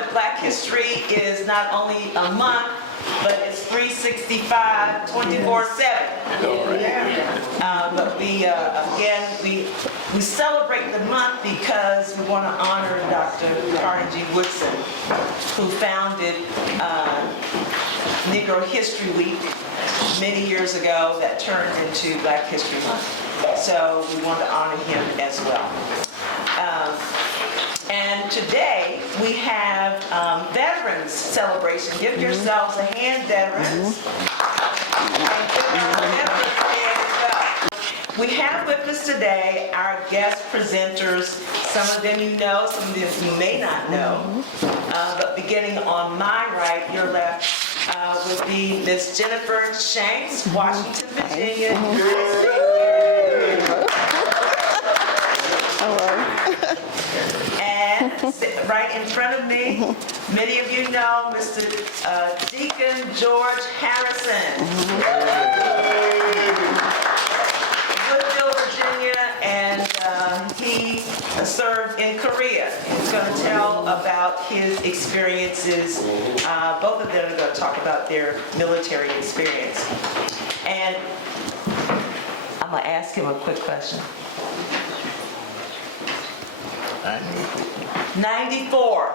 that Black History is not only a month, but it's 365, 24/7. But we, again, we celebrate the month because we want to honor Dr. Carnegie Woodson, who founded Negro History Week many years ago that turned into Black History Month. So we want to honor him as well. And today we have Veterans Celebration. Give yourselves a hand, veterans. And give our veterans a hand as well. We have with us today our guest presenters. Some of them you know, some of them you may not know. But beginning on my right, your left, would be Miss Jennifer Shanks, Washington, Virginia. And right in front of me, many of you know Mr. Deacon George Harrison. Woodville, Virginia, and he served in Korea. He's going to tell about his experiences. Both of them are going to talk about their military experience. And I'm going to ask him a quick question. 94.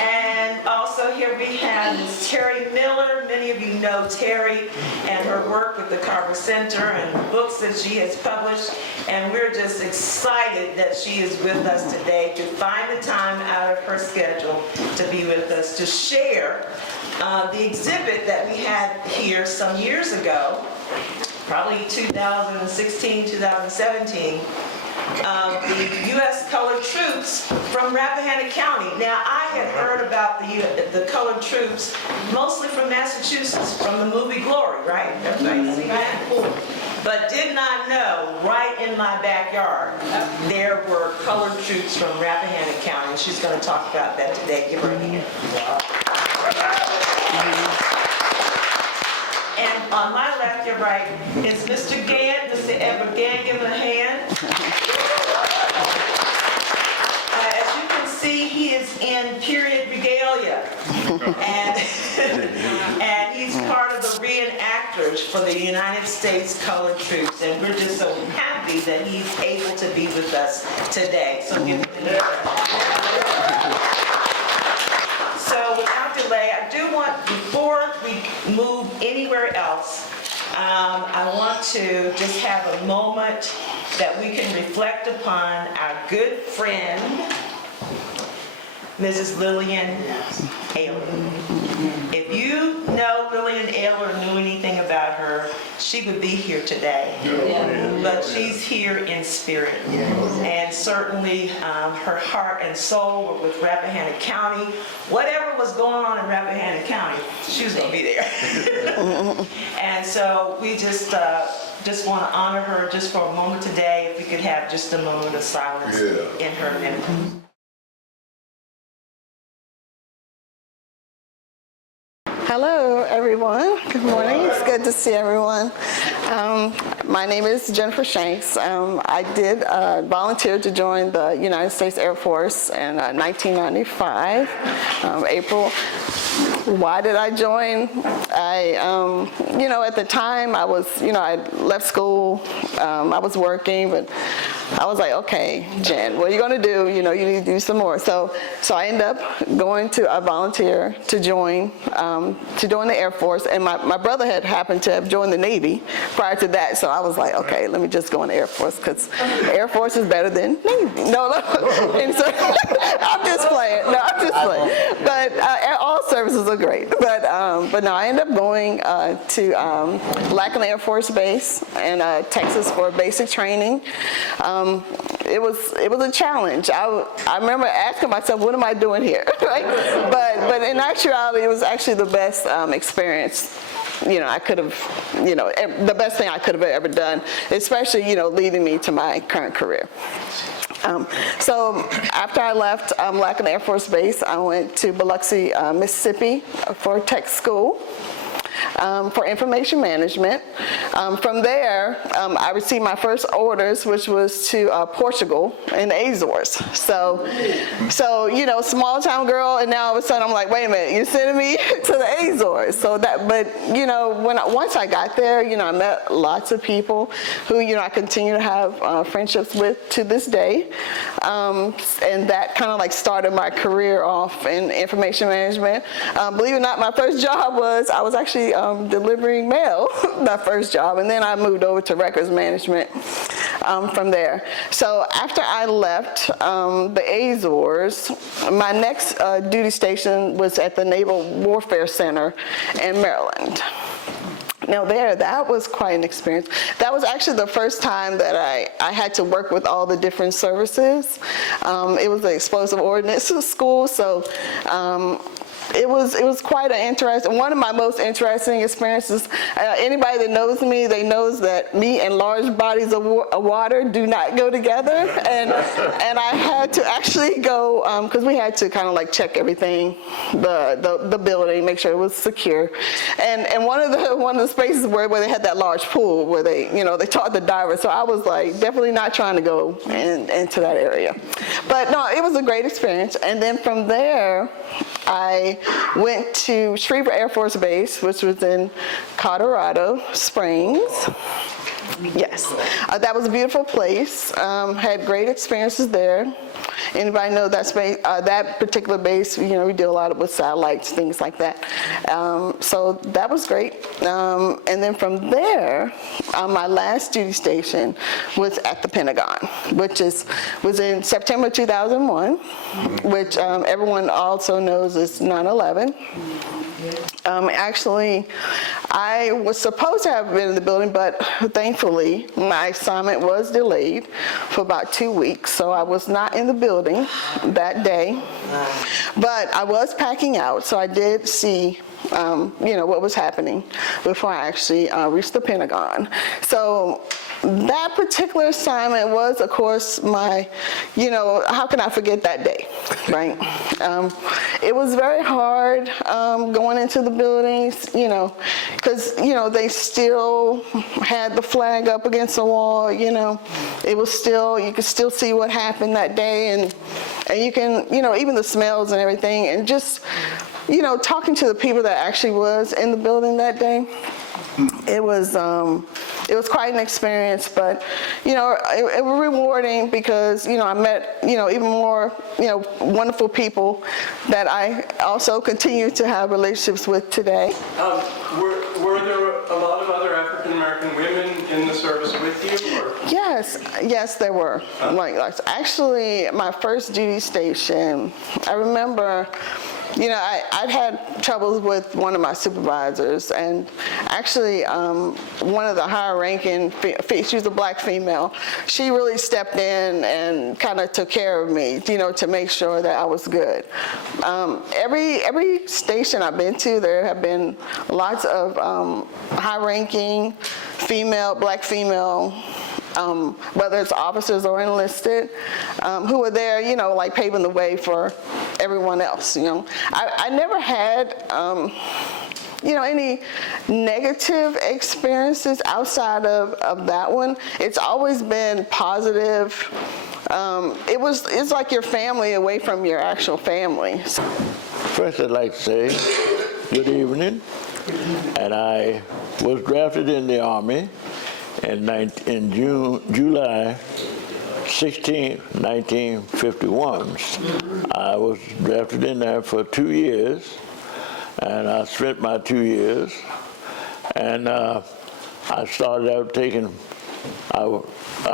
And also here we have Ms. Terry Miller. Many of you know Terry and her work with the Carver Center and books that she has published. And we're just excited that she is with us today to find the time out of her schedule to be with us to share the exhibit that we had here some years ago, probably 2016, 2017, the U.S. colored troops from Rappahannock County. Now, I had heard about the colored troops mostly from Massachusetts, from the movie Glory, right? Everybody see that? But did not know, right in my backyard, there were colored troops from Rappahannock County. She's going to talk about that today. Give her a hand. And on my left, your right, is Mr. Gantt. Mr. Edward Gantt, give him a hand. As you can see, he is in period regalia. And he's part of the Reenactors for the United States Colored Troops. And we're just so happy that he's able to be with us today. So give him a hand. So without delay, I do want, before we move anywhere else, I want to just have a moment that we can reflect upon our good friend, Mrs. Lillian Ayler. If you know Lillian Ayler or knew anything about her, she would be here today. But she's here in spirit. And certainly her heart and soul were with Rappahannock County. Whatever was going on in Rappahannock County, she was going to be there. And so we just want to honor her just for a moment today. If we could have just a moment of silence in her memory. Hello, everyone. Good morning. It's good to see everyone. My name is Jennifer Shanks. I did volunteer to join the United States Air Force in 1995, April. Why did I join? At the time I was, I left school, I was working, but I was like, okay, Jen, what are you going to do? You need to do some more. So I ended up going to a volunteer to join the Air Force, and my brother had happened to have joined the Navy prior to that, so I was like, okay, let me just go in the Air Force, because Air Force is better than Navy. No. And so, I'm just playing. No, I'm just playing. But all services are great. But no, I ended up going to Lackland Air Force Base in Texas for basic training. It was a challenge. I remember asking myself, what am I doing here? Right? But in actuality, it was actually the best experience I could have, the best thing I could have ever done, especially, leading me to my current career. So after I left Lackland Air Force Base, I went to Biloxi, Mississippi for tech school. for information management. From there, I received my first orders, which was to Portugal and the Azores. So, you know, small town girl, and now all of a sudden I'm like, wait a minute, you're sending me to the Azores. So that, but you know, once I got there, you know, I met lots of people who, you know, I continue to have friendships with to this day. And that kind of like started my career off in information management. Believe it or not, my first job I was actually delivering mail, my first job, and then I moved over to records management from there. So after I left the Azores, my next duty station was at the Naval Warfare Center in Maryland. Now that was quite an experience. That was actually the first time that I had to work with all the different services. It was an explosive ordnance school, so it was quite an interesting, one of my most interesting experiences. Anybody that knows me, they knows that me and large bodies of water do not go together. And I had to actually go, because we had to kind of like check everything, the building, make sure it was secure. And one of the spaces where they had that large pool where they, you know, they taught the divers. So I was like definitely not trying to go into that area. But no, it was a great experience. And then from there, I went to Schriever Air Force Base, which was in Colorado Springs. Yes, that was a beautiful place. Had great experiences there. Anybody know that space, that particular base? You know, we did a lot with satellites, things like that. So that was great. And then from there, my last duty station was at the Pentagon, which was in September 2001, which everyone also knows is 9/11. Actually, I was supposed to have been in the building, but thankfully my assignment was delayed for about 2 weeks, so I was not in the building that day. But I was packing out, so I did see you know, what was happening before I actually reached the Pentagon. So that particular assignment was, of course, my, you know, how can I forget that day, right? It was very hard going into the buildings, you know, because, you know, they still had the flag up against the wall, you know. It was still, you could still see what happened that day, and you can, you know, even the smells and everything, and just, you know, talking to the people that actually was in the building that day, it was quite an experience, but, you know, it was rewarding because, you know, I met, you know, even more, you know, wonderful people that I also continue to have relationships with today. Were there a lot of other African American women in the service with you? Or? Yes, there were. Like actually, my first duty station, I remember, you know, I'd had troubles with one of my supervisors, and actually one of the higher ranking, she was a black female, she really stepped in and kind of took care of me, you know, to make sure that I was good. Every station I've been to, there have been lots of high ranking female, black female, whether it's officers or enlisted, who were there, you know, like paving the way for everyone else, you know. I never had, you know, any negative experiences outside of that one. It's always been positive. It's like your family away from your actual family. First, I'd like to say good evening. And I was drafted in the Army in July 16, 1951. I was drafted in there for 2 years, and I spent my 2 years. And I started out taking,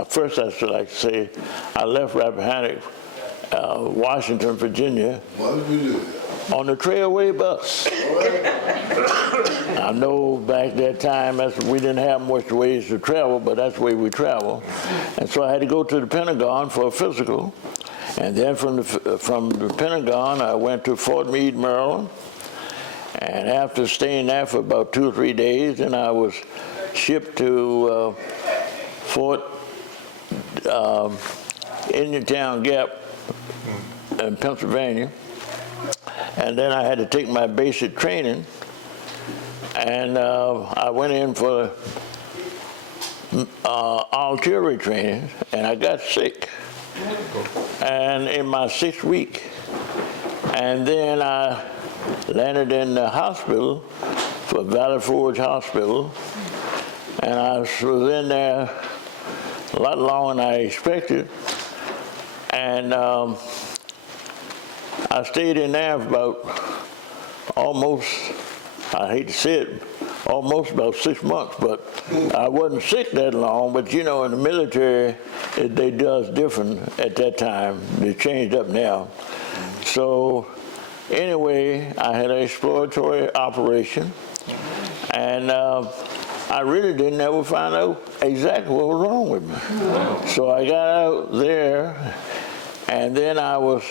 first I should like to say, I left Rappahannock, Washington, Virginia, on the Trailway bus. I know back that time we didn't have much ways to travel, but that's the way we travel. And so I had to go to the Pentagon for a physical. And then from the Pentagon, I went to Fort Meade, Maryland. And after staying there for about 2 or 3 days, then I was shipped to Fort Indiantown Gap in Pennsylvania. And then I had to take my basic training And I went in for artillery training, and I got sick. And in my 6th week, and then I landed in the hospital for Valley Forge Hospital, and I was in there a lot longer than I expected. And I stayed in there for about almost, I hate to say it, almost about 6 months, but I wasn't sick that long. But you know, in the military, they does different at that time. They changed up now. So anyway, I had an exploratory operation, and I really didn't ever find out exactly what was wrong with me. So I got out there, and then I was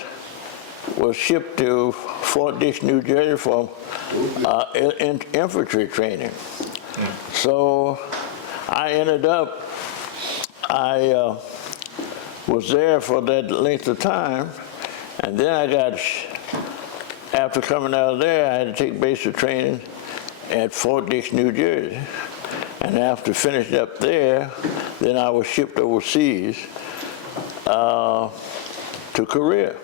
shipped to Fort Dix, New Jersey for infantry training. So I ended up, I was there for that length of time, and then I got, after coming out of there, I had to take basic training at Fort Dix, New Jersey. And after finishing up there, then I was shipped overseas to Korea.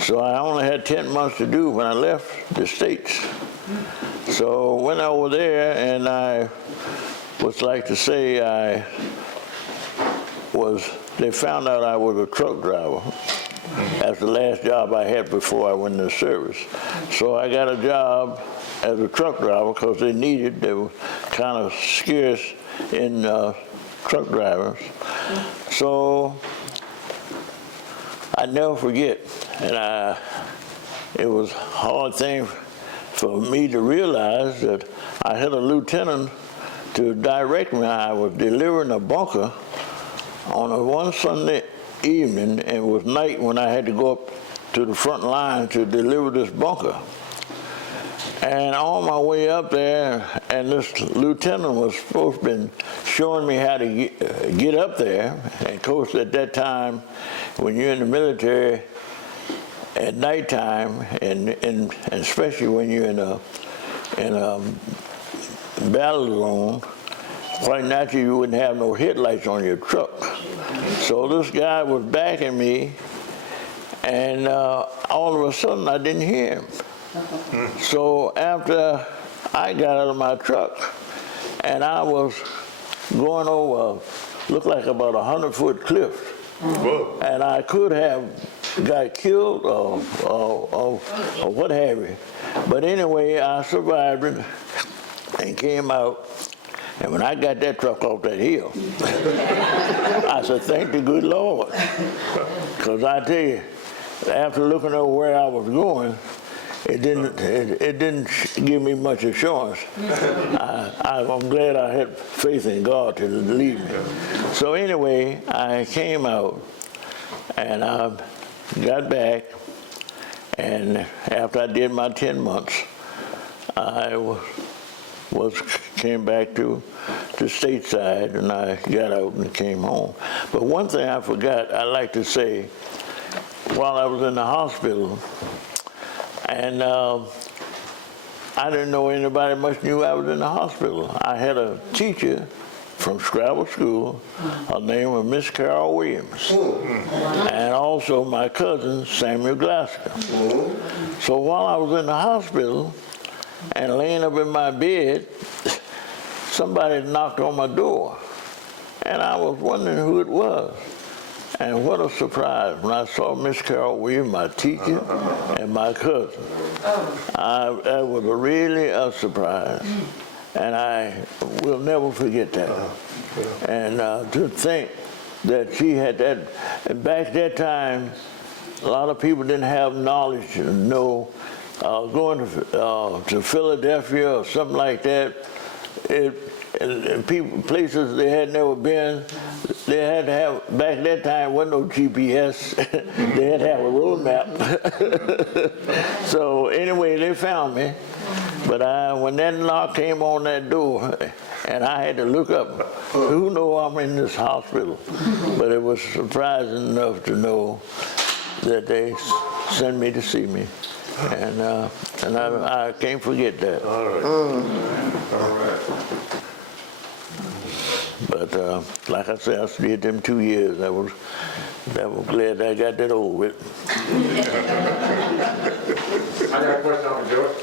So I only had 10 months to do when I left the States. So went over there, and I was like to say they found out I was a truck driver. That's the last job I had before I went into the service. So I got a job as a truck driver because they were kind of scarce in truck drivers. So I never forget, and it was a hard thing for me to realize that I had a lieutenant to direct me. I was delivering a bunker on one Sunday evening, and it was night when I had to go up to the front line to deliver this bunker. And on my way up there, and this lieutenant was supposed to be showing me how to get up there. And of course, at that time, when you're in the military, at nighttime, and especially when you're in a battle zone, quite naturally you wouldn't have no headlights on your truck. So this guy was backing me, and all of a sudden I didn't hear him. So after I got out of my truck, and I was going over, looked like about 100-foot cliff, and I could have got killed or what have you. But anyway, I survived it and came out. And when I got that truck off that hill, I said, thank the good Lord. Because I tell you, after looking over where I was going, it didn't give me much assurance. I'm glad I had faith in God to lead me. So anyway, I came out, and I got back, and after I did my 10 months, I came back to stateside, and I got out and came home. But one thing I forgot, I'd like to say, while I was in the hospital, and I didn't know anybody much knew I was in the hospital. I had a teacher from Scrabble School. Her name was Miss Carol Williams. And also my cousin, Samuel Glasgow. So while I was in the hospital and laying up in my bed, somebody knocked on my door. And I was wondering who it was. And what a surprise when I saw Miss Carol Williams, my teacher, and my cousin. That was really a surprise. And I will never forget that. And to think that she had that, and back that time, a lot of people didn't have knowledge to know. Going to Philadelphia or something like that, and places they had never been, they had to have, back that time, wasn't no GPS, they had to have a road map. So anyway, they found me, but when that knock came on that door, and I had to look up, who knew I'm in this hospital? But it was surprising enough to know that they sent me to see me. And I can't forget that. All right. All right. But like I said, I did them 2 years. I was glad I got that over with. I got a question on George.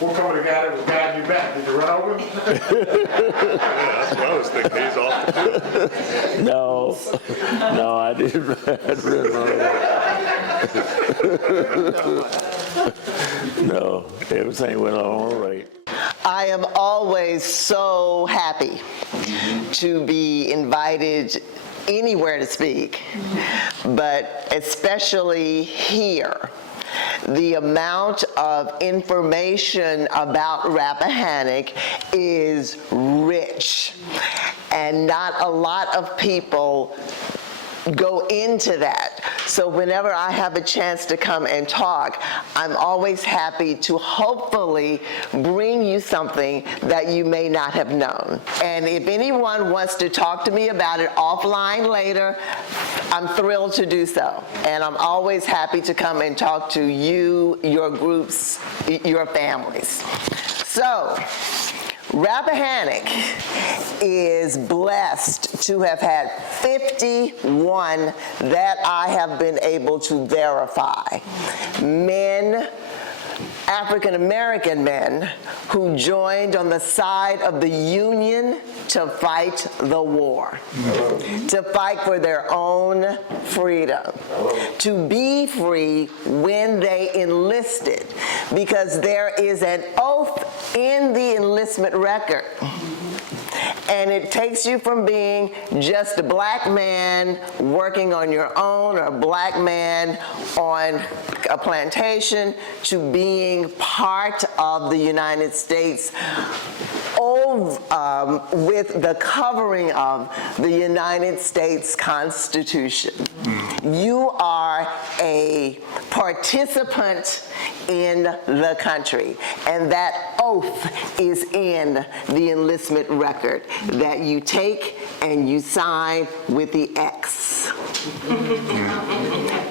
What come with the guy that was guiding you back? Did you run over him? That's what I was thinking. He's off the field. No, I didn't. No, everything went all right. I am always so happy to be invited anywhere to speak, but especially here. The amount of information about Rappahannock is rich, and not a lot of people go into that. So whenever I have a chance to come and talk, I'm always happy to hopefully bring you something that you may not have known. And if anyone wants to talk to me about it offline later, I'm thrilled to do so. And I'm always happy to come and talk to you, your groups, your families. So, Rappahannock is blessed to have had 51 that I have been able to verify. Men, African American men, who joined on the side of the Union to fight the war, to fight for their own freedom, to be free when they enlisted, because there is an oath in the enlistment record. And it takes you from being just a black man working on your own, or a black man on a plantation, to being part of the United States with the covering of the United States Constitution. You are a participant in the country, and that oath is in the enlistment record that you take and you sign with the X.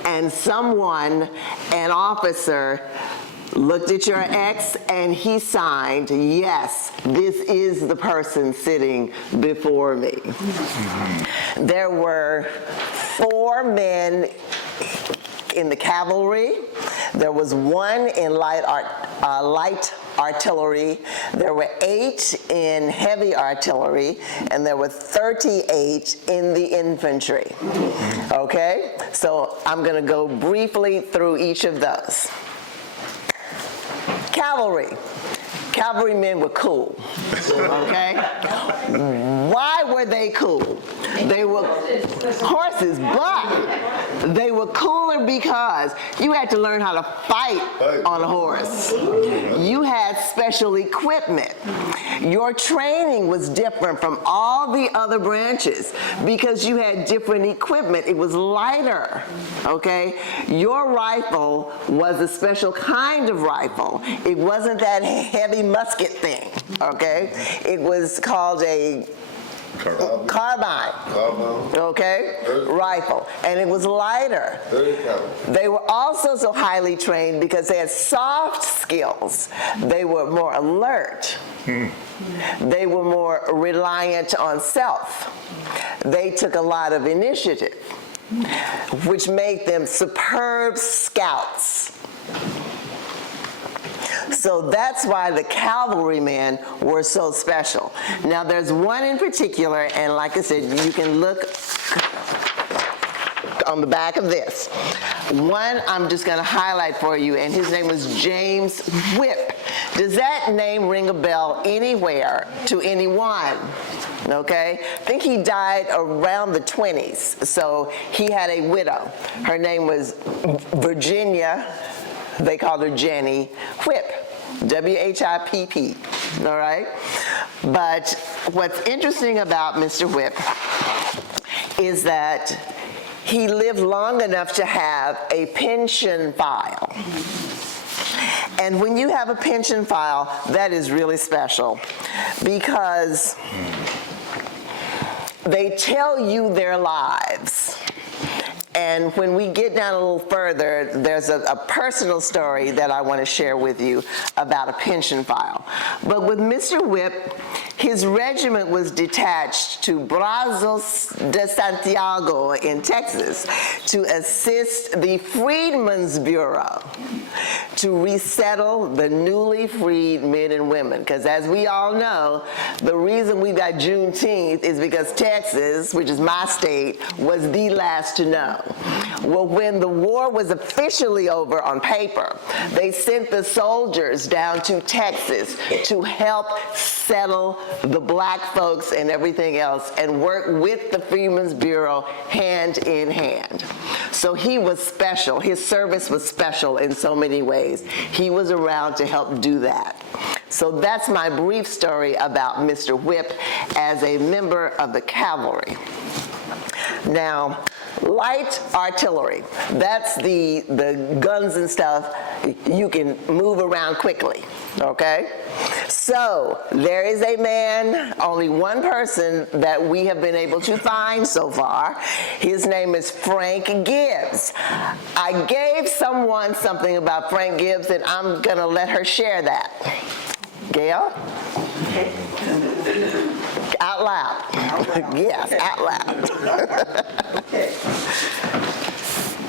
And someone, an officer, looked at your X and he signed, yes, this is the person sitting before me. There were 4 men in the cavalry. There was 1 in light artillery. There were 8 in heavy artillery, and there were 38 in the infantry. Okay? So I'm going to go briefly through each of those. Cavalry. Cavalrymen were cool, okay? Why were they cool? They were horses, but they were cooler because you had to learn how to fight on a horse. You had special equipment. Your training was different from all the other branches because you had different equipment. It was lighter, okay? Your rifle was a special kind of rifle. It wasn't that heavy musket thing, okay? It was called a carbine, okay, rifle, and it was lighter. They were also so highly trained because they had soft skills. They were more alert. They were more reliant on self. They took a lot of initiative, which made them superb scouts. So that's why the cavalrymen were so special. Now there's one in particular, and like I said, you can look on the back of this. One I'm just going to highlight for you, and his name was James Whip. Does that name ring a bell anywhere to anyone? Okay? I think he died around the 20s, so he had a widow. Her name was Virginia. They called her Jenny Whip, W-H-I-P-P, all right? But what's interesting about Mr. Whip is that he lived long enough to have a pension file. And when you have a pension file, that is really special because they tell you their lives. And when we get down a little further, there's a personal story that I want to share with you about a pension file. But with Mr. Whip, his regiment was detached to Brazos de Santiago in Texas to assist the Freedmen's Bureau to resettle the newly freed men and women. Because as we all know, the reason we got Juneteenth is because Texas, which is my state, was the last to know. Well, when the war was officially over on paper, they sent the soldiers down to Texas to help settle the black folks and everything else and work with the Freedmen's Bureau hand in hand. So he was special. His service was special in so many ways. He was around to help do that. So that's my brief story about Mr. Whip as a member of the cavalry. Now, light artillery, that's the guns and stuff you can move around quickly, okay? So there is a man, only one person that we have been able to find so far. His name is Frank Gibbs. I gave someone something about Frank Gibbs, and I'm gonna let her share that. Gail? Out loud. Yes, out loud. Okay.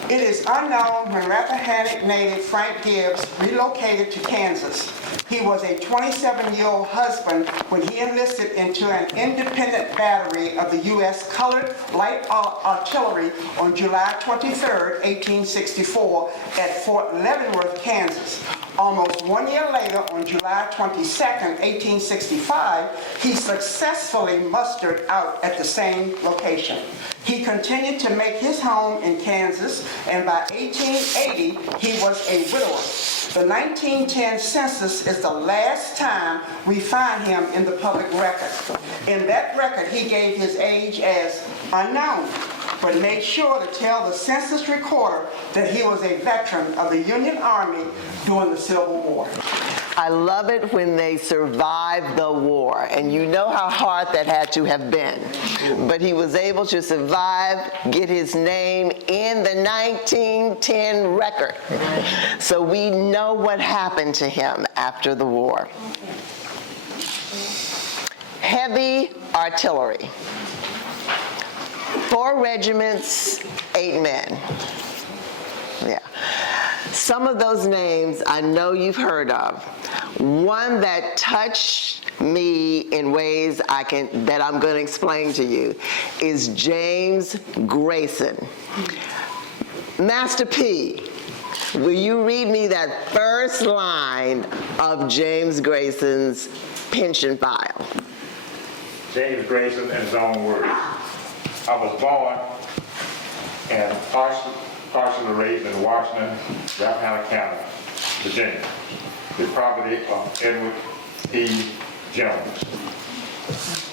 It is unknown when Rappahannock native Frank Gibbs relocated to Kansas. He was a 27-year-old husband when he enlisted into an independent battery of the U.S. Colored Light Artillery on July 23, 1864 at Fort Leavenworth, Kansas. Almost 1 year later, on July 22, 1865, he successfully mustered out at the same location. He continued to make his home in Kansas, and by 1880, he was a widower. The 1910 census is the last time we find him in the public record. In that record, he gave his age as unknown, but made sure to tell the census recorder that he was a veteran of the Union Army during the Civil War. I love it when they survived the war, and you know how hard that had to have been. But he was able to survive, get his name in the 1910 record. So we know what happened to him after the war. Heavy artillery. 4 regiments, 8 men. Yeah. Some of those names I know you've heard of. One that touched me in ways that I'm going to explain to you is James Grayson. Master P, will you read me that first line of James Grayson's pension file? James Grayson in his own words. I was born and partially raised in Washington, Rappahannock County, Virginia, the property of Edward T. Jones.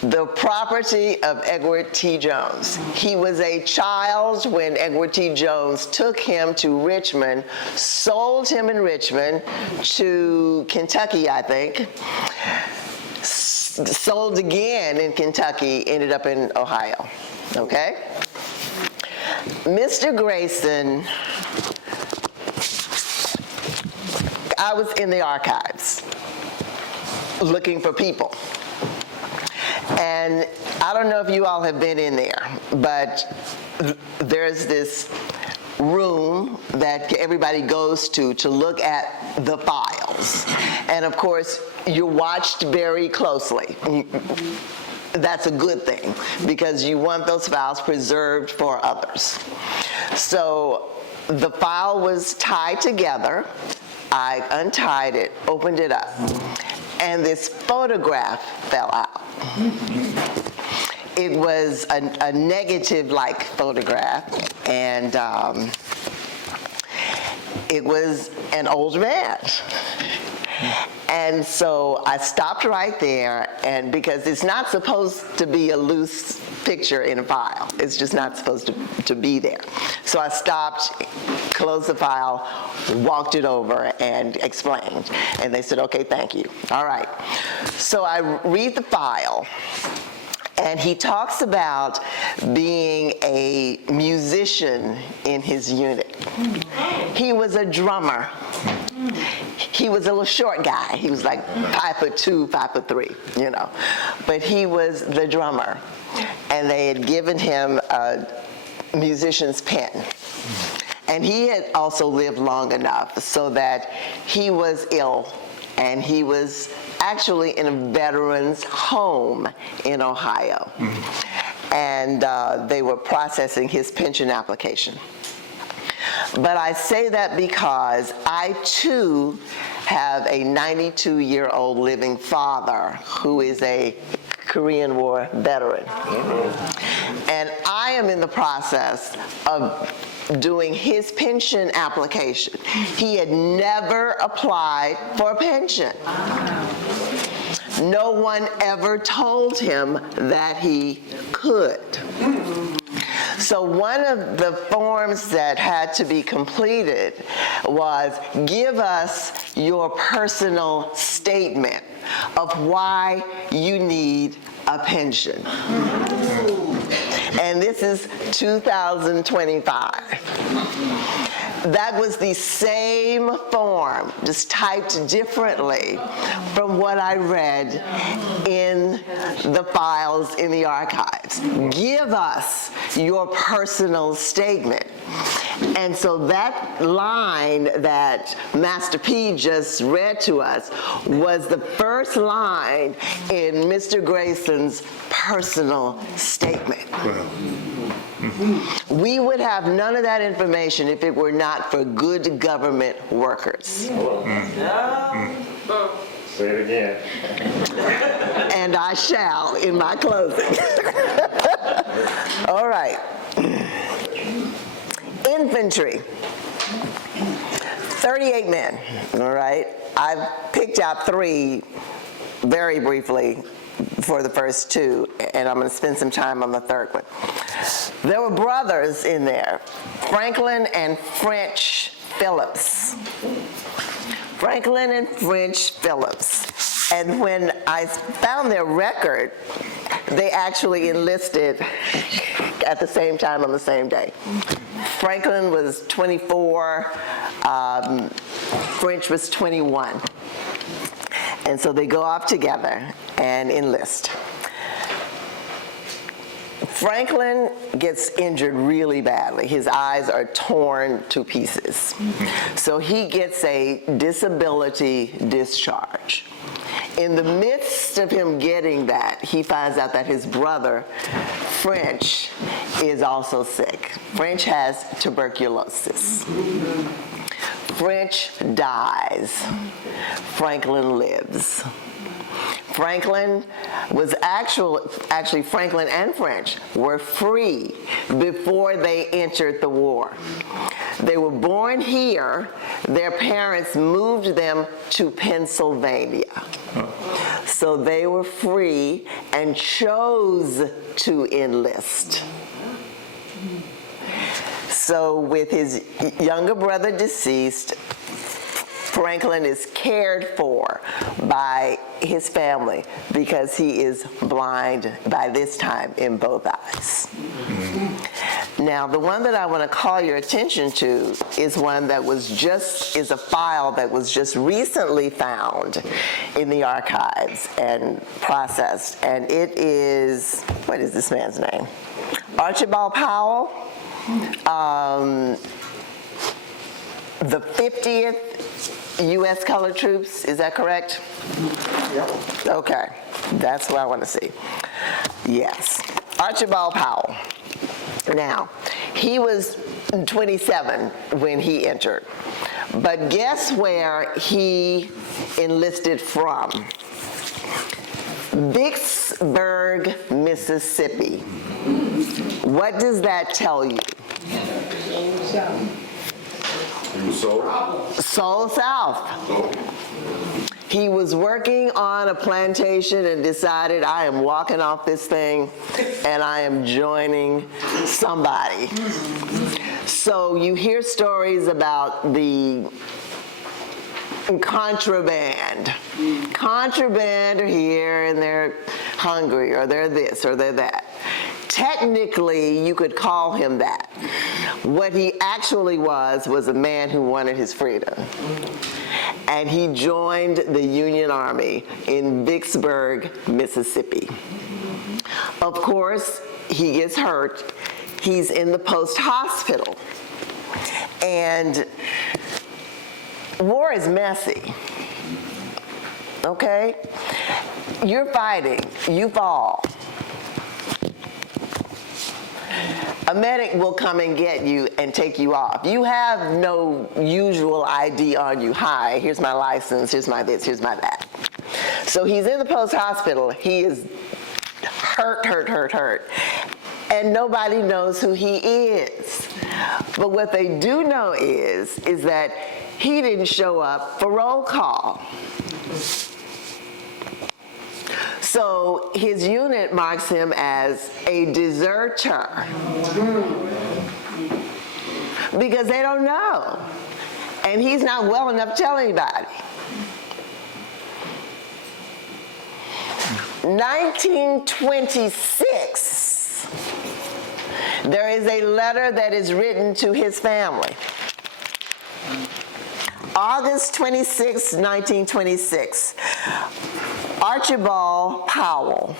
The property of Edward T. Jones. He was a child when Edward T. Jones took him to Richmond, sold him in Richmond to Kentucky, I think, sold again in Kentucky, ended up in Ohio, okay? Mr. Grayson, I was in the archives looking for people. And I don't know if you all have been in there, but there's this room that everybody goes to look at the files. And of course, you're watched very closely. That's a good thing, because you want those files preserved for others. So the file was tied together. I untied it, opened it up, and this photograph fell out. It was a negative-like photograph, and it was an old man. And so I stopped right there, and because it's not supposed to be a loose picture in a file. It's just not supposed to be there. So I stopped, closed the file, walked it over, and explained. And they said, okay, thank you. All right. So I read the file, And he talks about being a musician in his unit. He was a drummer. He was a little short guy. He was like 5'2", 5'3", you know. But he was the drummer. And they had given him a musician's pen. And he had also lived long enough so that he was ill, and he was actually in a veteran's home in Ohio. And they were processing his pension application. But I say that because I too have a 92-year-old living father who is a Korean War veteran. And I am in the process of doing his pension application. He had never applied for a pension. No one ever told him that he could. So one of the forms that had to be completed was, give us your personal statement of why you need a pension. And this is 2025. That was the same form, just typed differently from what I read in the files in the archives. Give us your personal statement. And so that line that Master P just read to us was the first line in Mr. Grayson's personal statement. We would have none of that information if it were not for good government workers. Say it again. And I shall in my closing. All right. Infantry. 38 men, all right? I've picked out 3 very briefly for the first 2, and I'm going to spend some time on the third one. There were brothers in there, Franklin and French Phillips. Franklin and French Phillips. And when I found their record, they actually enlisted at the same time on the same day. Franklin was 24, French was 21. And so they go off together and enlist. Franklin gets injured really badly. His eyes are torn to pieces. So he gets a disability discharge. In the midst of him getting that, he finds out that his brother, French, is also sick. French has tuberculosis. French dies. Franklin lives. Franklin was actually Franklin and French were free before they entered the war. They were born here. Their parents moved them to Pennsylvania. So they were free and chose to enlist. So with his younger brother deceased, Franklin is cared for by his family because he is blind by this time in both eyes. Now, the one that I want to call your attention to is one that is a file that was just recently found in the archives and processed, and it is, what is this man's name? Archibald Powell, the 50th U.S. Colored Troops, is that correct? Yep. Okay, that's what I want to see. Yes, Archibald Powell. Now, he was 27 when he entered, but guess where he enlisted from? Vicksburg, Mississippi. What does that tell you? Soul South. He was working on a plantation and decided, I am walking off this thing and I am joining somebody. So you hear stories about the contraband. Contraband are here and they're hungry, or they're this, or they're that. Technically, you could call him that. What he actually was a man who wanted his freedom. And he joined the Union Army in Vicksburg, Mississippi. Of course, he gets hurt. He's in the post hospital. And war is messy, okay? You're fighting, you fall. A medic will come and get you and take you off. You have no usual ID on you. Hi, here's my license, here's my this, here's my that. So he's in the post hospital. He is hurt. And nobody knows who he is. But what they do know is that he didn't show up for roll call. So his unit marks him as a deserter because they don't know. And he's not well enough to tell anybody. 1926, there is a letter that is written to his family. August 26, 1926. Archibald Powell,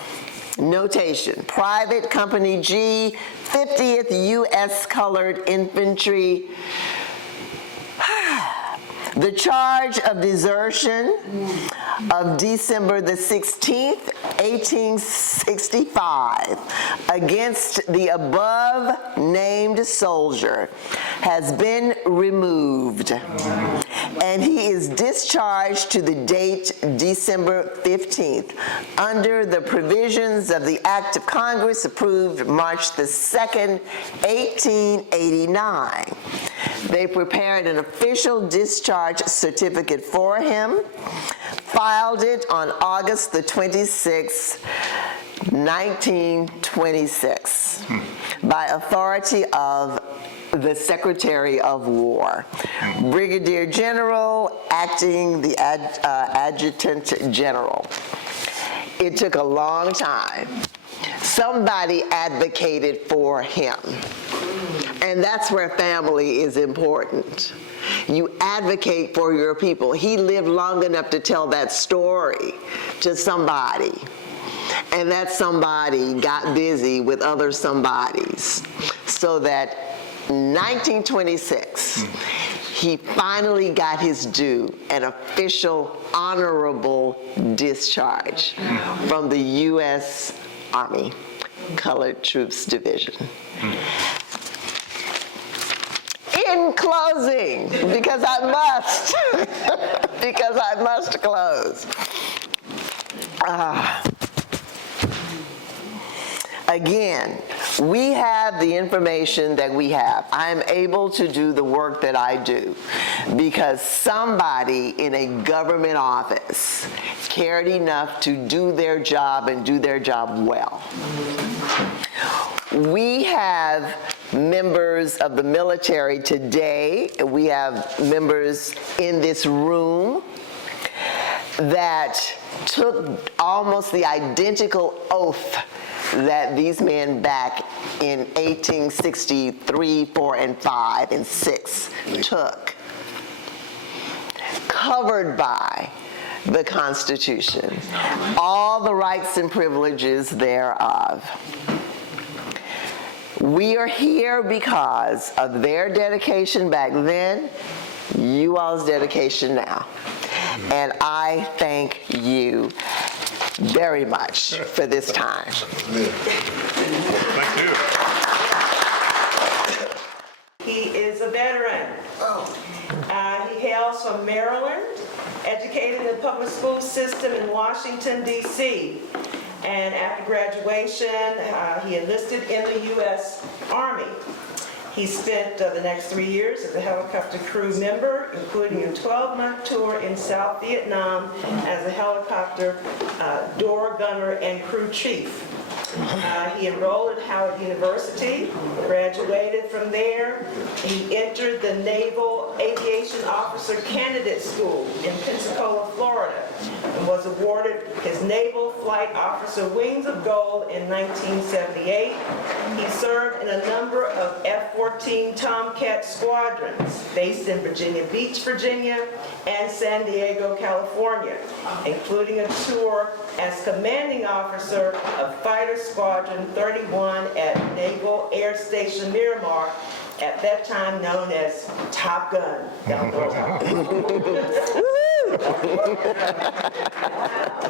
notation, Private Company G, 50th U.S. Colored Infantry. The charge of desertion of December the 16th, 1865, against the above named soldier has been removed, and he is discharged to the date December 15th under the provisions of the Act of Congress approved March the 2nd, 1889. They prepared an official discharge certificate for him, filed it on August the 26th, 1926, by authority of the Secretary of War, Brigadier General, acting the Adjutant General. It took a long time. Somebody advocated for him. And that's where family is important. You advocate for your people. He lived long enough to tell that story to somebody. And that somebody got busy with other somebodies. So that 1926, he finally got his due, an official honorable discharge from the U.S. Army Colored Troops Division. In closing, because I must close. Again, we have the information that we have. I'm able to do the work that I do because somebody in a government office cared enough to do their job and do their job well. We have members of the military today. We have members in this room that took almost the identical oath that these men back in 1863, 4, and 5, and 6 took, covered by the Constitution, all the rights and privileges thereof. We are here because of their dedication back then, you all's dedication now. And I thank you very much for this time. Thank you. He is a veteran. He hails from Maryland, educated in the public school system in Washington, D.C. And after graduation, he enlisted in the U.S. Army. He spent the next 3 years as a helicopter crew member, including a 12-month tour in South Vietnam as a helicopter door gunner and crew chief. He enrolled at Howard University, graduated from there. He entered the Naval Aviation Officer Candidate School in Pensacola, Florida, and was awarded his Naval Flight Officer Wings of Gold in 1978. He served in a number of F-14 Tomcat squadrons based in Virginia Beach, Virginia, and San Diego, California, including a tour as commanding officer of Fighter Squadron 31 at Naval Air Station Miramar, at that time known as Top Gun.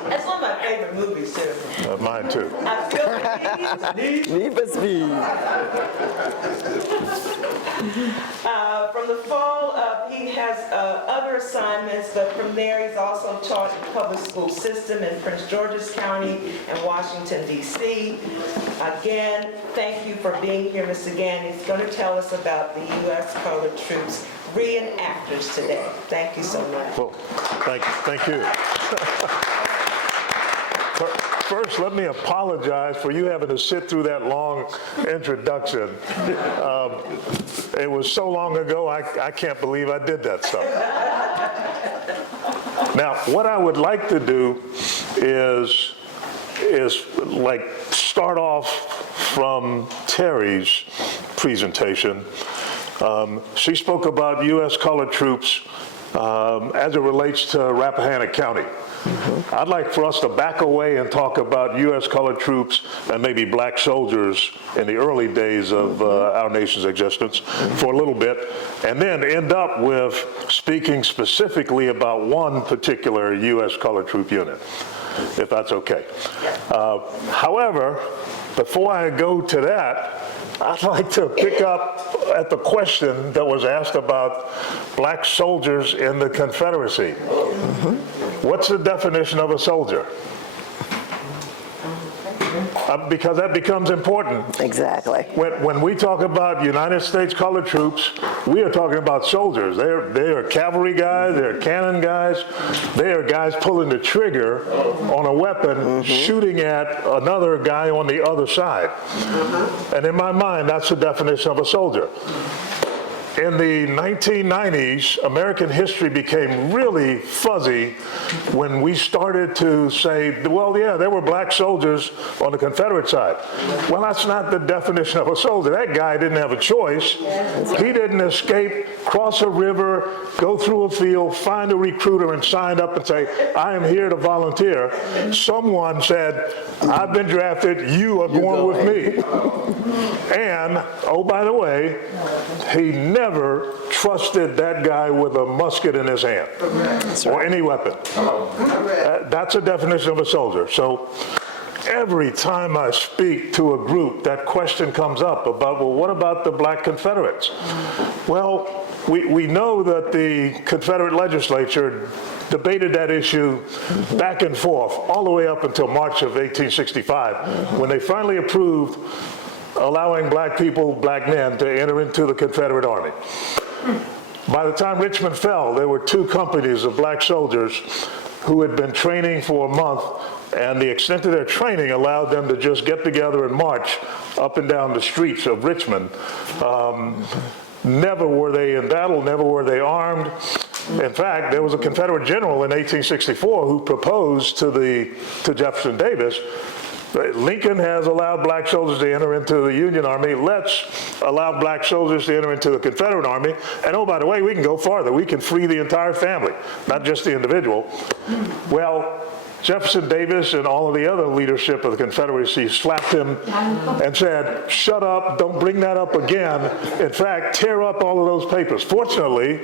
That's one of my favorite movies, too. Mine too. I feel Need for speed. From the fall, he has other assignments, but from there he's also taught the public school system in Prince George's County and Washington, D.C. Again, thank you for being here, Mr. Gantt. He's going to tell us about the U.S. Colored Troops Reenactors today. Thank you so much. Well, thank you. First, let me apologize for you having to sit through that long introduction. It was so long ago, I can't believe I did that stuff. Now, what I would like to do is like start off from Terry's presentation. She spoke about U.S. colored troops as it relates to Rappahannock County. I'd like for us to back away and talk about U.S. colored troops and maybe black soldiers in the early days of our nation's existence for a little bit, and then end up with speaking specifically about one particular U.S. colored troop unit, if that's okay. However, before I go to that, I'd like to pick up at the question that was asked about black soldiers in the Confederacy. What's the definition of a soldier? Because that becomes important. Exactly. When we talk about United States colored troops, we are talking about soldiers. They are cavalry guys, they're cannon guys, they are guys pulling the trigger on a weapon, shooting at another guy on the other side. And in my mind, that's the definition of a soldier. In the 1990s, American history became really fuzzy when we started to say, well, yeah, there were black soldiers on the Confederate side. Well, that's not the definition of a soldier. That guy didn't have a choice. He didn't escape, cross a river, go through a field, find a recruiter and sign up and say, I am here to volunteer. Someone said, I've been drafted, you are going with me. And, oh, by the way, he never trusted that guy with a musket in his hand or any weapon. That's a definition of a soldier. So every time I speak to a group, that question comes up about, well, what about the black Confederates? Well, we know that the Confederate legislature debated that issue back and forth all the way up until March of 1865, when they finally approved allowing black people, black men, to enter into the Confederate Army. By the time Richmond fell, there were 2 companies of black soldiers who had been training for a month, and the extent of their training allowed them to just get together and march up and down the streets of Richmond. Never were they in battle, never were they armed. In fact, there was a Confederate general in 1864 who proposed to Jefferson Davis, Lincoln has allowed black soldiers to enter into the Union Army. Let's allow black soldiers to enter into the Confederate Army. And oh, by the way, we can go farther. We can free the entire family, not just the individual. Well, Jefferson Davis and all of the other leadership of the Confederacy slapped him and said, shut up, don't bring that up again. In fact, tear up all of those papers. Fortunately,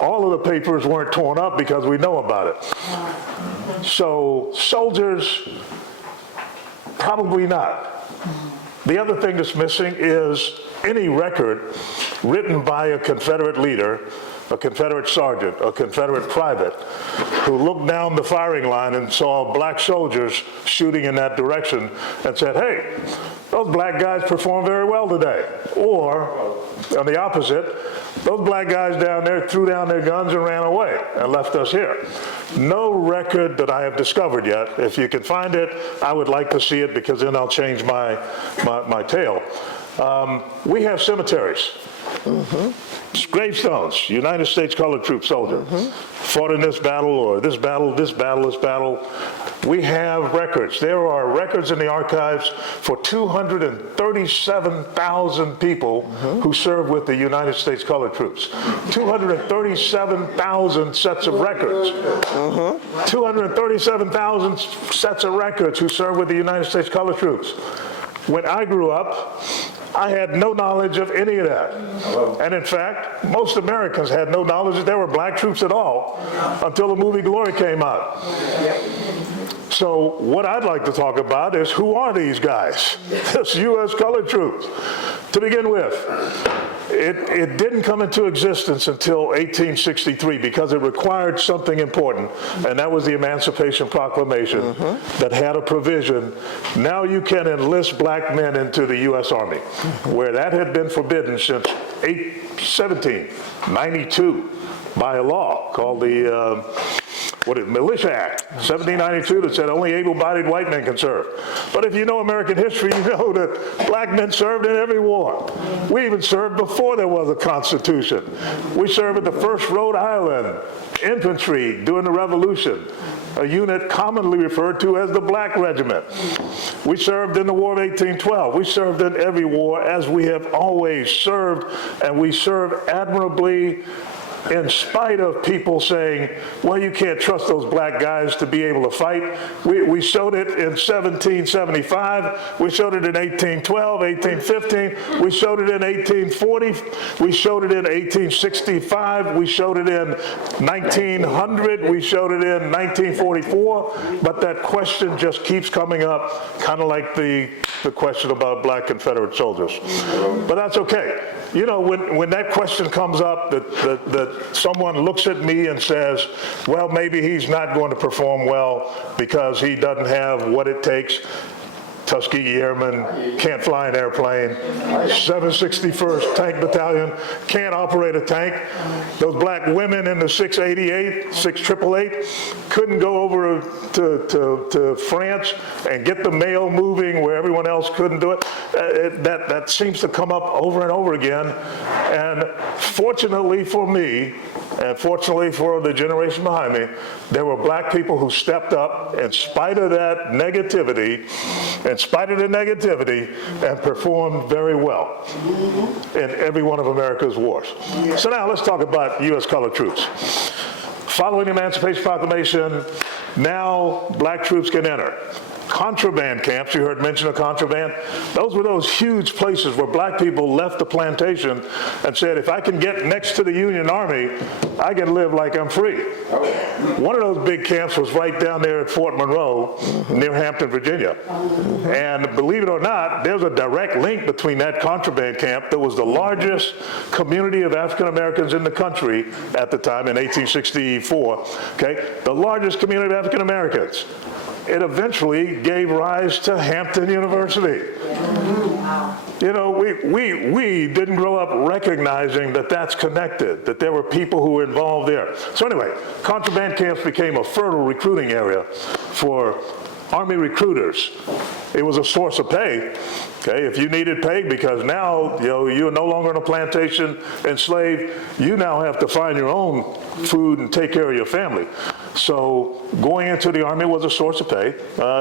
all of the papers weren't torn up because we know about it. So soldiers, probably not. The other thing that's missing is any record written by a Confederate leader, a Confederate sergeant, a Confederate private, who looked down the firing line and saw black soldiers shooting in that direction and said, hey, those black guys performed very well today. Or on the opposite, those black guys down there threw down their guns and ran away and left us here. No record that I have discovered yet. If you can find it, I would like to see it, because then I'll change my tale. We have cemeteries. Gravestones, United States colored troop soldier, fought in this battle, or this battle, this battle, this battle. We have records. There are records in the archives for 237,000 people who served with the United States colored troops. 237,000 sets of records. 237,000 sets of records who served with the United States colored troops. When I grew up, I had no knowledge of any of that. And in fact, most Americans had no knowledge that there were black troops at all until the movie Glory came out. So what I'd like to talk about is, who are these guys? This U.S. colored troops. To begin with, it didn't come into existence until 1863, because it required something important, and that was the Emancipation Proclamation that had a provision. Now you can enlist black men into the U.S. Army, where that had been forbidden since 1792 by a law called the Militia Act, 1792, that said only able-bodied white men can serve. But if you know American history, you know that black men served in every war. We even served before there was a Constitution. We served at the 1st Rhode Island Infantry during the Revolution, a unit commonly referred to as the Black Regiment. We served in the War of 1812. We served in every war, as we have always served, and we served admirably, in spite of people saying, well, you can't trust those black guys to be able to fight. We showed it in 1775, we showed it in 1812, 1815, we showed it in 1840, we showed it in 1865, we showed it in 1900, we showed it in 1944, but that question just keeps coming up, kind of like the question about black Confederate soldiers. But that's okay. You know, when that question comes up, that someone looks at me and says, well, maybe he's not going to perform well because he doesn't have what it takes. Tuskegee Airmen can't fly an airplane. 761st Tank Battalion can't operate a tank. Those black women in the 688, 6888 couldn't go over to France and get the mail moving where everyone else couldn't do it. That seems to come up over and over again. And fortunately for me, and fortunately for the generation behind me, there were black people who stepped up in spite of that negativity, and performed very well in every one of America's wars. So now let's talk about U.S. colored troops. Following the Emancipation Proclamation, now black troops can enter. Contraband camps, you heard mention of contraband, those were those huge places where black people left the plantation and said, if I can get next to the Union Army, I can live like I'm free. One of those big camps was right down there at Fort Monroe, near Hampton, Virginia. And believe it or not, there's a direct link between that contraband camp that was the largest community of African Americans in the country at the time in 1864, okay? The largest community of African Americans. It eventually gave rise to Hampton University. You know, we didn't grow up recognizing that that's connected, that there were people who were involved there. So anyway, contraband camps became a fertile recruiting area for Army recruiters. It was a source of pay. Okay, if you needed pay, because now you're no longer on a plantation enslaved, you now have to find your own food and take care of your family. So going into the Army was a source of pay,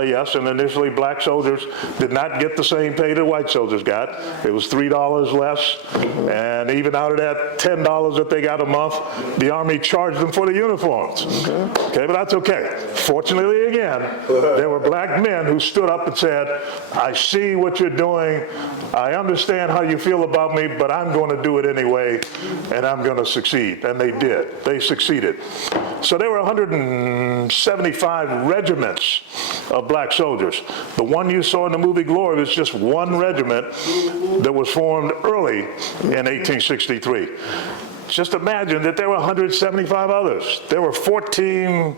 yes, and initially black soldiers did not get the same pay that white soldiers got. It was $3 less, and even out of that $10 that they got a month, the Army charged them for the uniforms. Okay, but that's okay. Fortunately, again, there were black men who stood up and said, I see what you're doing, I understand how you feel about me, but I'm going to do it anyway, and I'm going to succeed. And they did. They succeeded. So there were 175 regiments of black soldiers. The one you saw in the movie Glory was just one regiment that was formed early in 1863. Just imagine that there were 175 others. There were 14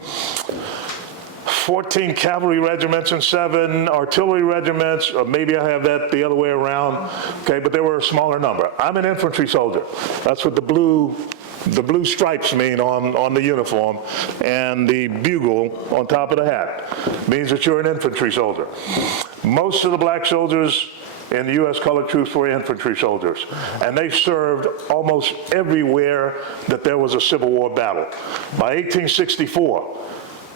14 cavalry regiments and 7 artillery regiments, or maybe I have that the other way around, okay, but they were a smaller number. I'm an infantry soldier. That's what the blue stripes mean on the uniform, and the bugle on top of the hat means that you're an infantry soldier. Most of the black soldiers in the U.S. colored troops were infantry soldiers, and they served almost everywhere that there was a Civil War battle. By 1864,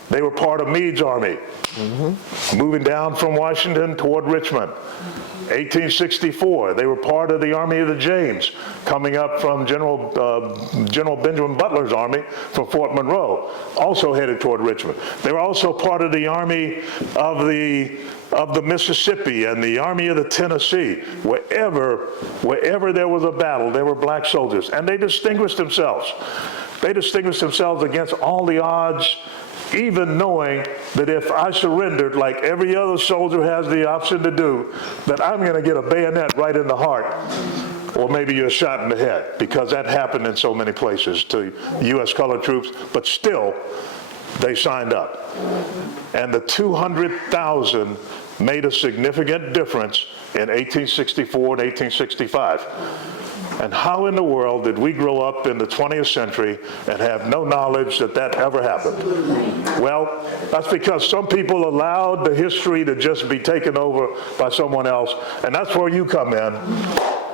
they were part of Meade's army, moving down from Washington toward Richmond. 1864, they were part of the Army of the James, coming up from General Benjamin Butler's army from Fort Monroe, also headed toward Richmond. They were also part of the Army of the Mississippi and the Army of the Tennessee. Wherever there was a battle, there were black soldiers, and they distinguished themselves. They distinguished themselves against all the odds, even knowing that if I surrendered, like every other soldier has the option to do, that I'm going to get a bayonet right in the heart, or maybe you're shot in the head, because that happened in so many places to U.S. colored troops, but still, they signed up. And the 200,000 made a significant difference in 1864 and 1865. And how in the world did we grow up in the 20th century and have no knowledge that that ever happened? Well, that's because some people allowed the history to just be taken over by someone else, and that's where you come in.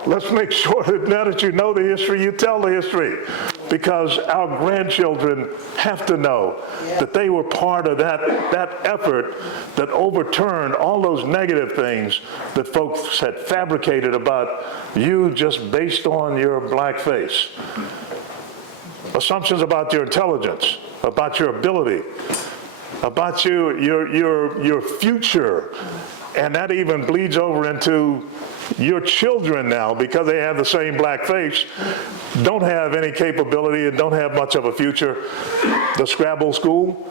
Let's make sure that now that you know the history, you tell the history, because our grandchildren have to know that they were part of that effort that overturned all those negative things that folks had fabricated about you just based on your black face. Assumptions about your intelligence, about your ability, about your future, and that even bleeds over into your children now, because they have the same black face, don't have any capability and don't have much of a future. The Scrabble School,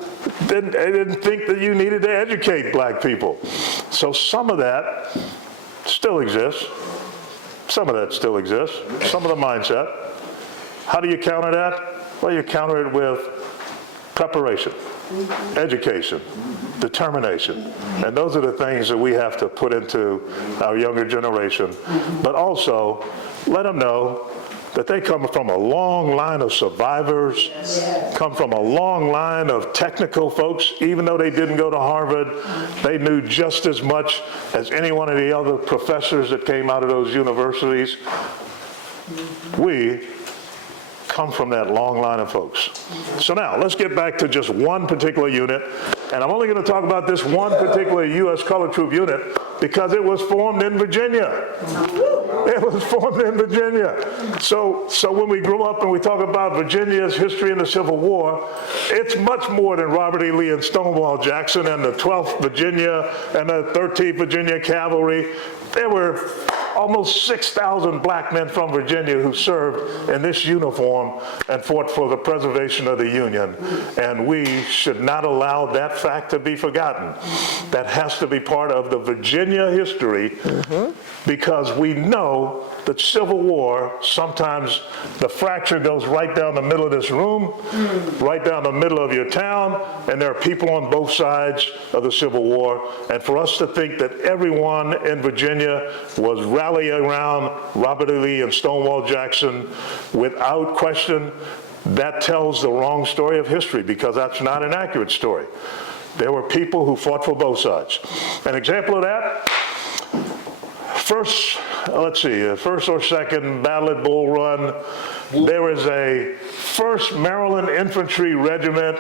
they didn't think that you needed to educate black people. So some of that still exists. Some of that still exists. Some of the mindset. How do you counter that? Well, you counter it with preparation, education, determination. And those are the things that we have to put into our younger generation. But also, let them know that they come from a long line of survivors, come from a long line of technical folks. Even though they didn't go to Harvard, they knew just as much as any one of the other professors that came out of those universities. We come from that long line of folks. So now, let's get back to just one particular unit, and I'm only going to talk about this one particular U.S. colored troop unit because it was formed in Virginia. It was formed in Virginia. So when we grow up and we talk about Virginia's history in the Civil War, it's much more than Robert E. Lee and Stonewall Jackson and the 12th Virginia and the 13th Virginia Cavalry. There were almost 6,000 black men from Virginia who served in this uniform and fought for the preservation of the Union. And we should not allow that fact to be forgotten. That has to be part of the Virginia history, because we know that Civil War, sometimes the fracture goes right down the middle of this room, right down the middle of your town, and there are people on both sides of the Civil War. And for us to think that everyone in Virginia was rallying around Robert E. Lee and Stonewall Jackson without question, that tells the wrong story of history, because that's not an accurate story. There were people who fought for both sides. An example of that, first or second Battle at Bull Run, there was a 1st Maryland Infantry Regiment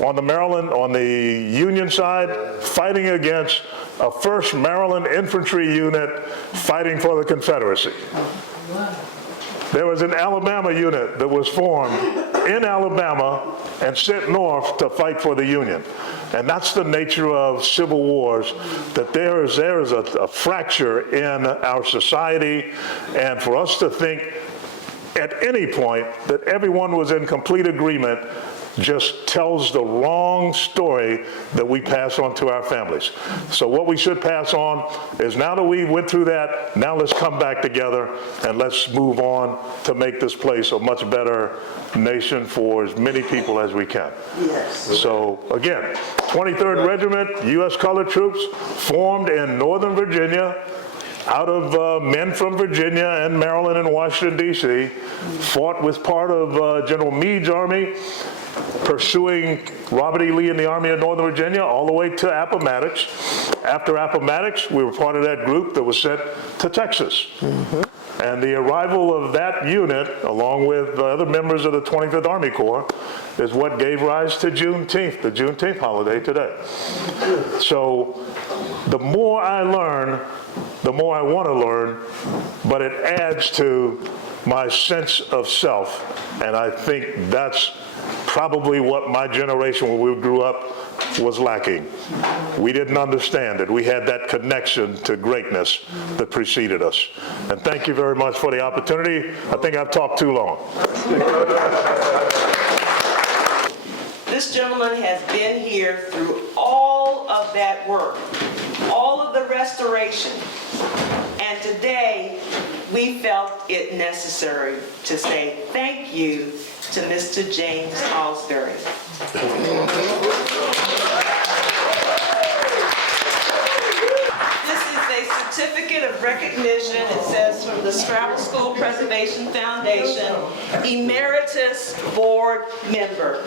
on the Union side, fighting against a 1st Maryland Infantry unit fighting for the Confederacy. There was an Alabama unit that was formed in Alabama and sent north to fight for the Union. And that's the nature of civil wars, that there is a fracture in our society, and for us to think at any point that everyone was in complete agreement just tells the wrong story that we pass on to our families. So what we should pass on is, now that we went through that, now let's come back together and let's move on to make this place a much better nation for as many people as we can. Yes. So again, 23rd Regiment, U.S. Colored Troops, formed in Northern Virginia, out of men from Virginia and Maryland and Washington, D.C., fought with part of General Meade's army, pursuing Robert E. Lee in the Army of Northern Virginia all the way to Appomattox. After Appomattox, we were part of that group that was sent to Texas. And the arrival of that unit, along with other members of the 25th Army Corps, is what gave rise to Juneteenth, the Juneteenth holiday today. So the more I learn, the more I want to learn, but it adds to my sense of self. And I think that's probably what my generation, when we grew up, was lacking. We didn't understand it. We had that connection to greatness that preceded us. And thank you very much for the opportunity. I think I've talked too long. This gentleman has been here through all of that work, all of the restoration. And today, we felt it necessary to say thank you to Mr. James Alsbury. This is a certificate of recognition. It says from the Scrabble School Preservation Foundation, Emeritus Board Member.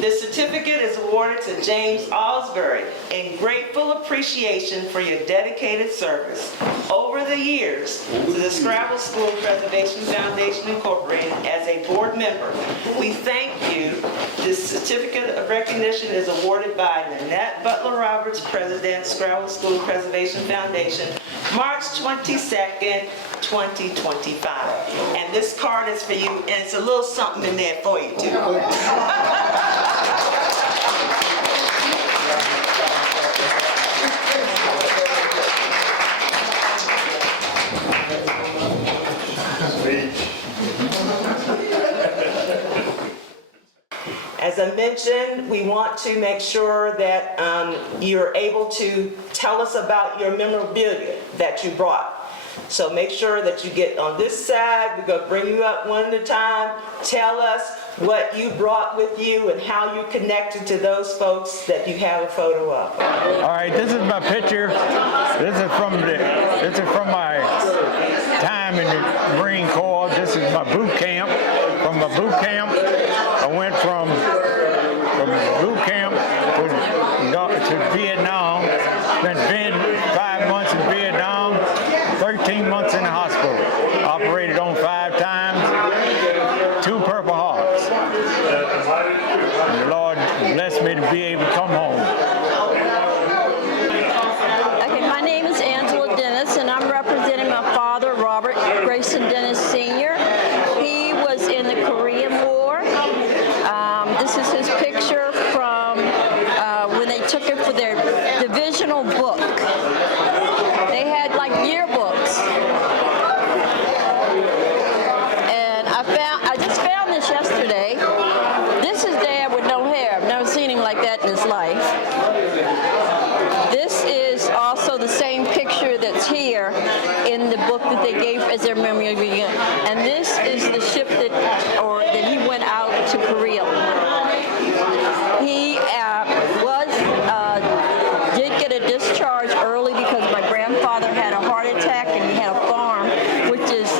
This certificate is awarded to James Alsbury in grateful appreciation for your dedicated service over the years to the Scrabble School Preservation Foundation Incorporated as a board member. We thank you. This certificate of recognition is awarded by Nanette Butler Roberts, President, Scrabble School Preservation Foundation, March 22nd, 2025. And this card is for you, and it's a little something in there for you too. As I mentioned, we want to make sure that you're able to tell us about your memorabilia that you brought. So make sure that you get on this side. We're going to bring you up one at a time. Tell us what you brought with you and how you connected to those folks that you have a photo of. All right, this is my picture. This is from my time in the Marine Corps. This is my boot camp. From my boot camp, I went from boot camp to Vietnam. Spent 5 months in Vietnam, 13 months in the hospital. Operated on 5 times, 2 Purple Hearts. And the Lord blessed me to be able to come home. Okay, my name is Angela Dennis, and I'm representing my father, Robert Grayson Dennis Sr. He was in the Korean War. This is his picture from when they took him for their divisional book. They had like yearbooks. And I just found this yesterday. This is Dad with no hair. I've never seen him like that in his life. This is also the same picture that's here in the book that they gave as their memorabilia. And this is the ship that he went out to Korea. He did get a discharge early because my grandfather had a heart attack and he had a farm, which is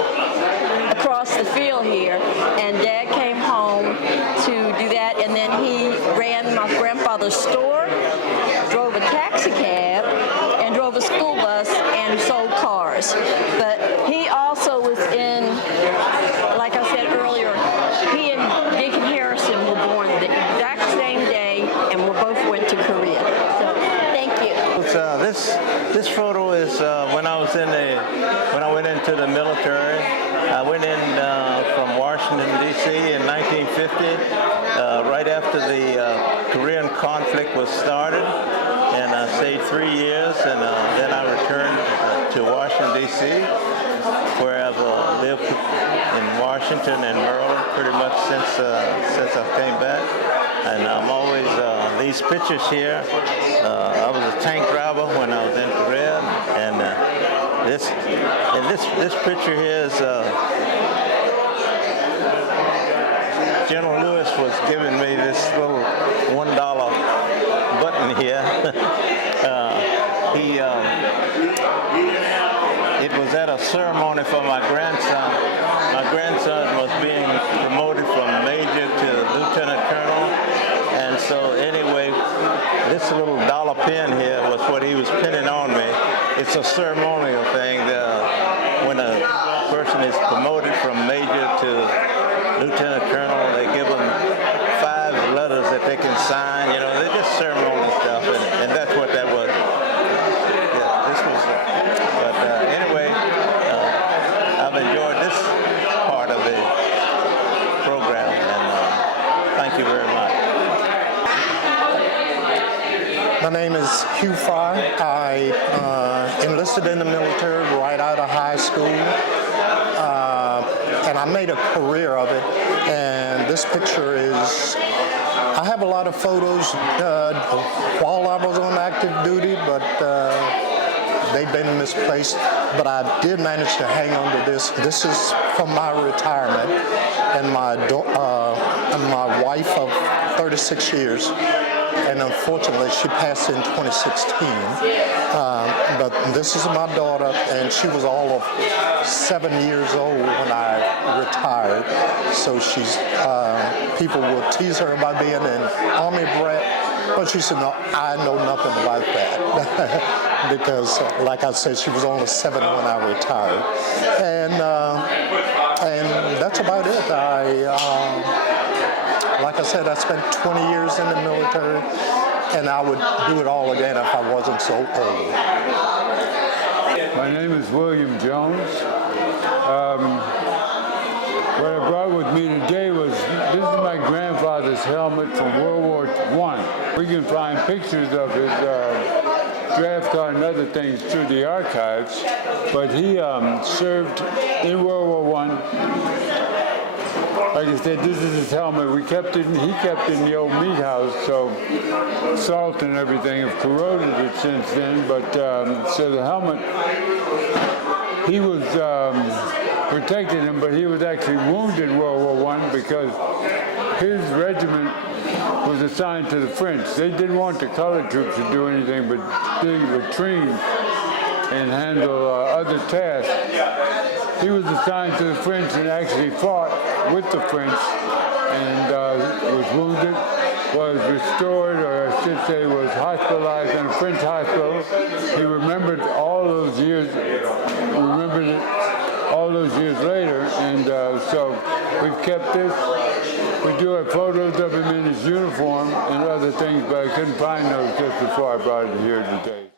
across the field here. And Dad came home to do that, and then he ran my grandfather's store, drove a taxi cab, and drove a school bus and sold cars. But he also was in, like I said earlier, he and Deacon Harrison were born the exact same day, and we both went to Korea. So, thank you. This photo is when I went into the military. I went in from Washington, D.C. in 1950, right after the Korean conflict was started, and I stayed 3 years, and then I returned to Washington, D.C., where I've lived in Washington and Maryland pretty much since I came back. And I'm always, these pictures here, I was a tank driver when I was in Korea, and this picture here is General Lewis was giving me this little $1 button here. It was at a ceremony for my grandson. My grandson was being promoted from major to lieutenant colonel, and so anyway, this little dollar pin here was what he was pinning on me. It's a ceremonial thing. When a person is promoted from major to lieutenant colonel, they give them 5 letters that they can sign. You know, they're just ceremonial stuff, and that's what that was. Yeah, this was. But anyway, I've enjoyed this part of the program, and thank you very much. My name is Hugh Fry. I enlisted in the military right out of high school, and I made a career of it. And this picture is, I have a lot of photos while I was on active duty, but they've been misplaced. But I did manage to hang on to this. This is from my retirement, and my wife of 36 years. And unfortunately, she passed in 2016. But this is my daughter, and she was all of 7 years old when I retired. So she's, people will tease her about being an Army brat, but she said, no, I know nothing about that. Because, like I said, she was only 7 when I retired. And that's about it. Like I said, I spent 20 years in the military, and I would do it all again if I wasn't so old. My name is William Jones. What I brought with me today was, this is my grandfather's helmet from World War I. We can find pictures of his draft card and other things through the archives, but he served in World War I. Like I said, this is his helmet. He kept it in the old meat house, so salt and everything have corroded it since then. But so the helmet, he was protecting him, but he was actually wounded in World War I because his regiment was assigned to the French. They didn't want the colored troops to do anything but they were trained and handle other tasks. He was assigned to the French and actually fought with the French and was wounded, was restored, or I should say was hospitalized in a French hospital. He remembered all those years, later, and so we've kept this. We do have photos of him in his uniform and other things, but I couldn't find those just before I brought it here today.